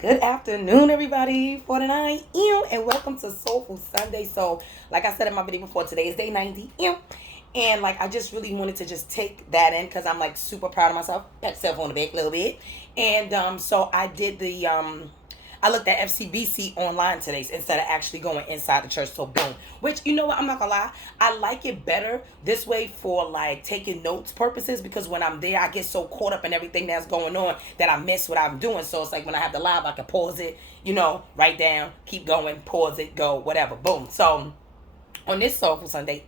Good afternoon, everybody. 49 and welcome to Soulful Sunday. So, like I said in my video before, today is day 90 and like I just really wanted to just take that in because I'm like super proud of myself. Pat myself on the back a little bit, and so I did the I looked at FCBC online today instead of actually going inside the church. So boom. Which, you know what, I'm not gonna lie, I like it better this way for like taking notes purposes, because when I'm there I get so caught up in everything that's going on that I miss what I'm doing. So it's like when I have the live I can pause it, write down, keep going, pause it, go, whatever. Boom. So on this Soulful Sunday,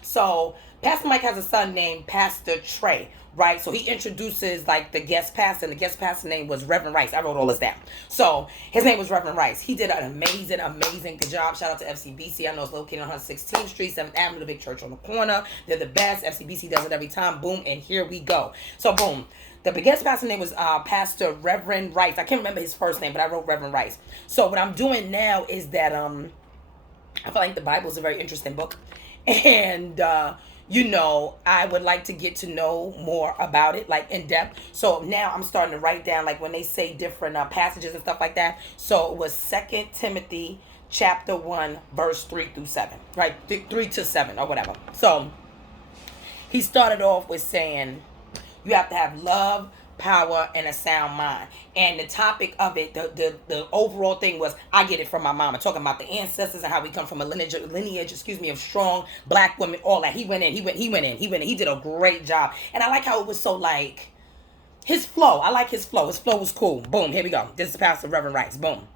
so Pastor Mike has a son named Pastor Trey, right? So he introduces like the guest pastor, and the guest pastor name was Rev Rice. I wrote all this down. So his name was Rev Rice. He did an amazing good job. Shout out to FCBC. I know it's located on 116th Street, 7th Avenue, the big church on the corner. They're the best. FCBC does it every time. Boom, and here we go. So boom. The guest pastor name was Pastor Reverend Rice. I can't remember his first name, but I wrote Reverend Rice. So what I'm doing now is that I feel like the Bible is a very interesting book. And, I would like to get to know more about it, like in depth. So now I'm starting to write down, like when they say different passages and stuff like that. So it was 2 Timothy chapter 1, verse 3 through 7, right? 3 to 7 or whatever. So he started off with saying, you have to have love, power, and a sound mind. And the topic of it, the overall thing was, I get it from my mama, talking about the ancestors and how we come from a lineage, of strong black women, all that. He went in. He did a great job. And I like how it was so like, his flow. I like his flow. His flow was cool. Boom, here we go. This is Pastor Reverend Rice. Boom.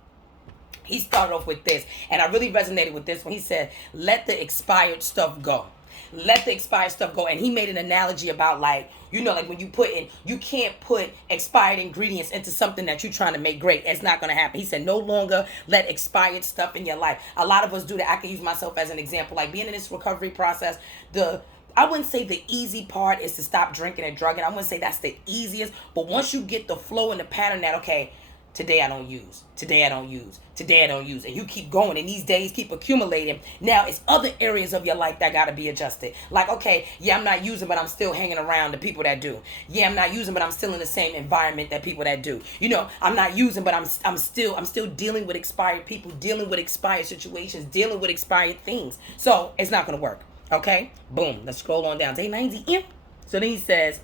He started off with this, and I really resonated with this when he said, let the expired stuff go. Let the expired stuff go. And he made an analogy about like when you can't put expired ingredients into something that you're trying to make great. It's not going to happen. He said, no longer let expired stuff in your life. A lot of us do that. I can use myself as an example, like being in this recovery process. I wouldn't say the easy part is to stop drinking and drugging. I wouldn't say that's the easiest, but once you get the flow and the pattern that, okay, today I don't use. Today I don't use. Today I don't use. And you keep going, and these days keep accumulating. Now it's other areas of your life that got to be adjusted. Like, okay, yeah, I'm not using, but I'm still hanging around the people that do. Yeah, I'm not using, but I'm still in the same environment that people that do. I'm not using, but I'm still dealing with expired people, dealing with expired situations, dealing with expired things. So it's not going to work. Okay? Boom. Let's scroll on down. Day 90. So then he says,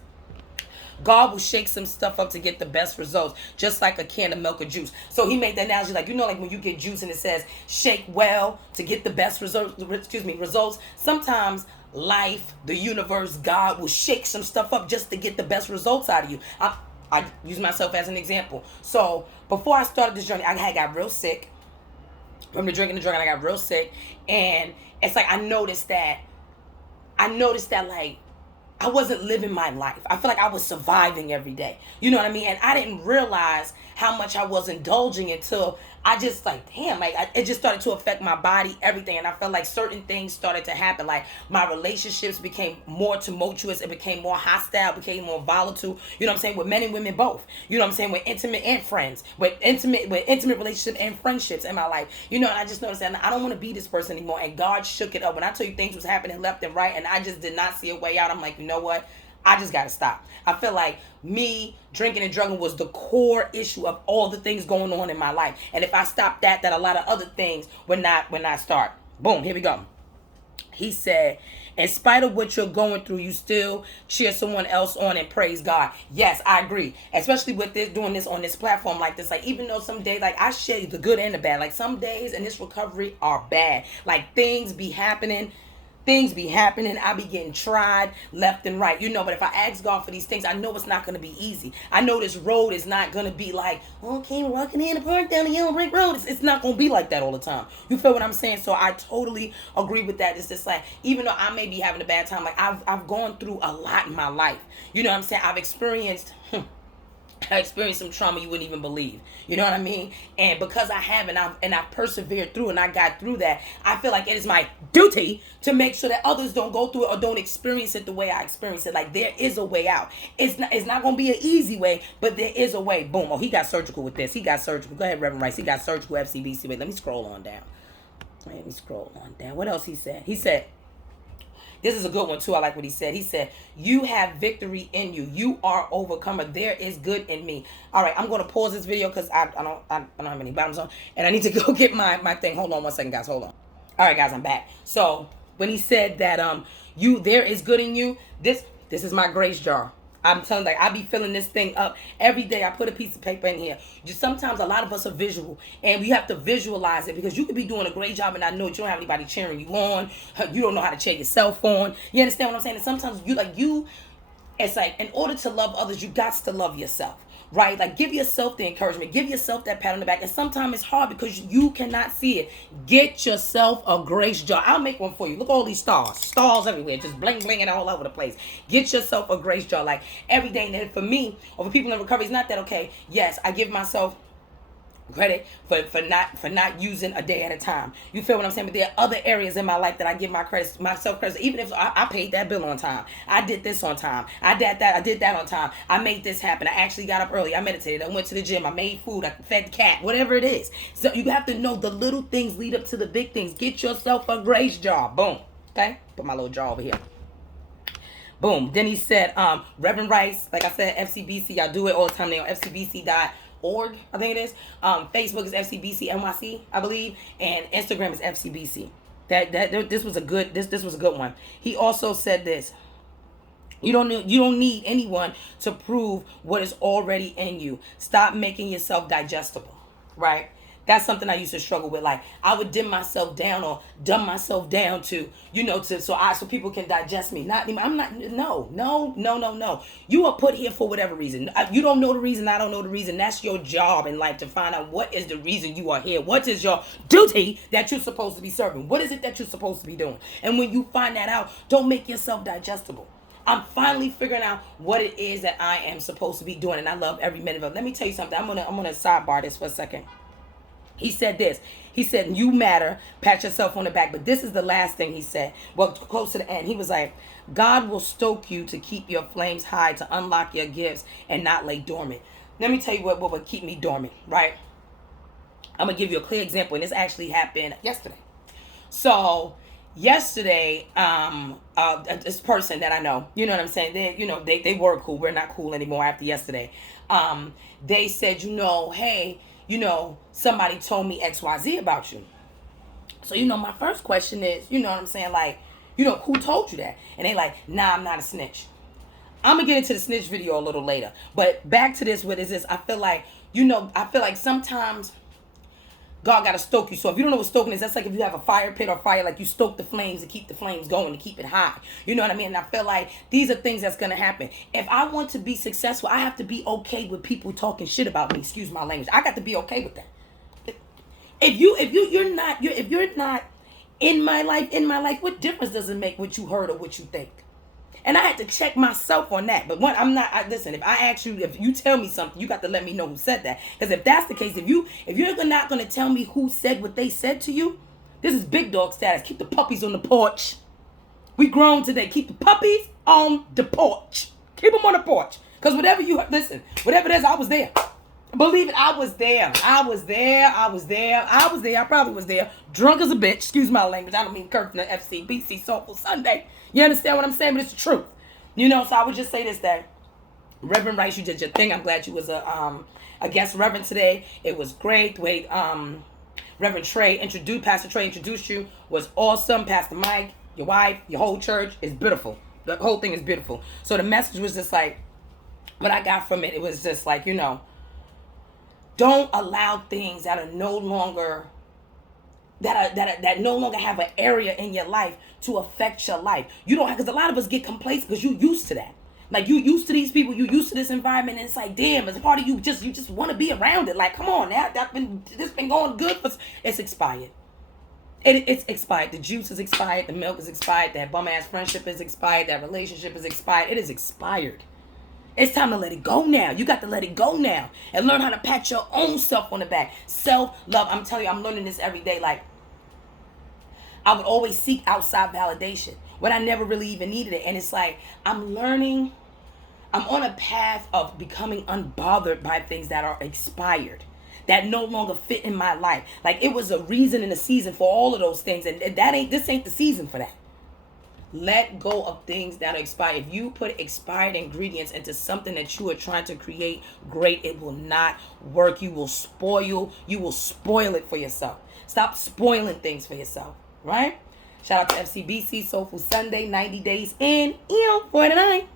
God will shake some stuff up to get the best results, just like a can of milk or juice. So he made the analogy, like when you get juice and it says shake well to get the best results. Sometimes life, the universe, God will shake some stuff up just to get the best results out of you. I use myself as an example. So before I started this journey, I had got real sick. From the drinking and drugging, I got real sick, and it's like I noticed that like I wasn't living my life. I feel like I was surviving every day. You know what I mean? And I didn't realize how much I was indulging until I just like, damn, like it just started to affect my body, everything. And I felt like certain things started to happen. Like my relationships became more tumultuous. It became more hostile, became more volatile. You know what I'm saying? With men and women both. You know what I'm saying? With intimate and friends. With intimate relationships and friendships in my life. And I just noticed that I don't want to be this person anymore. And God shook it up. When I tell you things was happening left and right, and I just did not see a way out, I'm like, you know what? I just got to stop. I feel like me drinking and drugging was the core issue of all the things going on in my life. And if I stopped that a lot of other things would not start. Boom, here we go. He said, in spite of what you're going through, you still cheer someone else on and praise God. Yes, I agree. Especially with doing this on this platform like this. Like, even though some days, like, I share the good and the bad. Like, some days in this recovery are bad. Like, things be happening. I be getting tried left and right, but if I ask God for these things, I know it's not going to be easy. I know this road is not going to be like, okay, we're walking in the park down the yellow brick road. It's not going to be like that all the time. You feel what I'm saying? So I totally agree with that. It's just like, even though I may be having a bad time, like I've gone through a lot in my life. You know what I'm saying? I've experienced some trauma you wouldn't even believe. You know what I mean? And because I have, and I've persevered through, and I got through that, I feel like it is my duty to make sure that others don't go through it or don't experience it the way I experienced it. Like, there is a way out. It's not going to be an easy way, but there is a way. Boom. Oh, he got surgical with this. He got surgical. Go ahead, Rev Rice. He got surgical FCBC. Wait, let me scroll on down. What else he said? He said, This is a good one too. I like what he said. He said, you have victory in you. You are overcomer. There is good in me. All right, I'm going to pause this video because I don't have any bottoms on. And I need to go get my thing. Hold on one second, guys. Hold on. All right, guys, I'm back. So when he said that there is good in you, this is my grace jar. I'm telling you, like, I be filling this thing up every day. I put a piece of paper in here. Just sometimes a lot of us are visual, and we have to visualize it, because you could be doing a great job and I know you don't have anybody cheering you on. You don't know how to cheer yourself on. You understand what I'm saying? And sometimes it's like, in order to love others, you got to love yourself. Right? Like, give yourself the encouragement. Give yourself that pat on the back. And sometimes it's hard because you cannot see it. Get yourself a grace jar. I'll make one for you. Look at all these stars. Stars everywhere. Just bling blinging all over the place. Get yourself a grace jar. Like, every day. And for me, or for people in recovery, it's not that, okay, yes, I give myself credit for not using a day at a time. You feel what I'm saying? But there are other areas in my life that I give myself credit. Even if I paid that bill on time, I did this on time, I did that on time, I made this happen, I actually got up early, I meditated, I went to the gym, I made food, I fed the cat, whatever it is. So you have to know the little things lead up to the big things. Get yourself a grace jar. Boom. Okay? Put my little jar over here. Boom. Then he said, Rev Rice, like I said, FCBC, I do it all the time now, FCBC.org, I think it is. Facebook is FCBC NYC, I believe, and Instagram is FCBC. This was a good one. He also said this: you don't need anyone to prove what is already in you. Stop making yourself digestible, right? That's something I used to struggle with. Like, I would dumb myself down to, so people can digest me. No. You are put here for whatever reason. You don't know the reason. I don't know the reason. That's your job in life, to find out what is the reason you are here. What is your duty that you're supposed to be serving? What is it that you're supposed to be doing? And when you find that out, don't make yourself digestible. I'm finally figuring out what it is that I am supposed to be doing, and I love every minute of it. Let me tell you something. I'm gonna sidebar this for a second. He said this. He said, you matter. Pat yourself on the back. But this is the last thing he said. Well, close to the end. He was like, God will stoke you to keep your flames high, to unlock your gifts and not lay dormant. Let me tell you what would keep me dormant, right? I'm going to give you a clear example. And this actually happened yesterday. So yesterday, this person that I know, you know what I'm saying? They were cool. We're not cool anymore after yesterday. They said, hey, somebody told me XYZ about you. So, my first question is, you know what I'm saying? Like, who told you that? And they like, nah, I'm not a snitch. I'm going to get into the snitch video a little later. But back to this, what is this? I feel like sometimes God got to stoke you. So if you don't know what stoking is, that's like if you have a fire pit or fire, like you stoke the flames to keep the flames going, to keep it high. You know what I mean? And I feel like these are things that's going to happen. If I want to be successful, I have to be okay with people talking shit about me. Excuse my language. I got to be okay with that. If you're not in my life, what difference does it make what you heard or what you think? And I had to check myself on that. But listen, if I ask you, if you tell me something, you got to let me know who said that. Because if that's the case, if you're not going to tell me who said what they said to you, this is big dog status. Keep the puppies on the porch. We grown today. Keep the puppies on the porch. Keep them on the porch. Because whatever it is, I was there. Believe it, I was there. I probably was there. Drunk as a bitch. Excuse my language. I don't mean curse from the FCBC Soulful Sunday. You understand what I'm saying? But it's the truth. So I would just say this, that Rev Rice, you did your thing. I'm glad you was a guest reverend today. It was great. The way Pastor Trey introduced you was awesome. Pastor Mike, your wife, your whole church is beautiful. The whole thing is beautiful. So the message was just like, what I got from it was just like, don't allow things that are no longer that no longer have an area in your life to affect your life. You don't have, because a lot of us get complacent because you used to that. Like, you used to these people, you used to this environment, and it's like, damn, as a part of you just want to be around it. Like, come on, this been going good, but it's expired. It's expired. The juice is expired. The milk is expired. That bum ass friendship is expired. That relationship is expired. It is expired. It's time to let it go now. You got to let it go now and learn how to pat your own self on the back. Self-love. I'm telling you, I'm learning this every day. Like, I would always seek outside validation when I never really even needed it. And it's like, I'm learning. I'm on a path of becoming unbothered by things that are expired, that no longer fit in my life. Like, it was a reason and a season for all of those things. And this ain't the season for that. Let go of things that are expired. If you put expired ingredients into something that you are trying to create great, it will not work. You will spoil it for yourself. Stop spoiling things for yourself, right? Shout out to FCBC, Soulful Sunday, 90 days in, 49.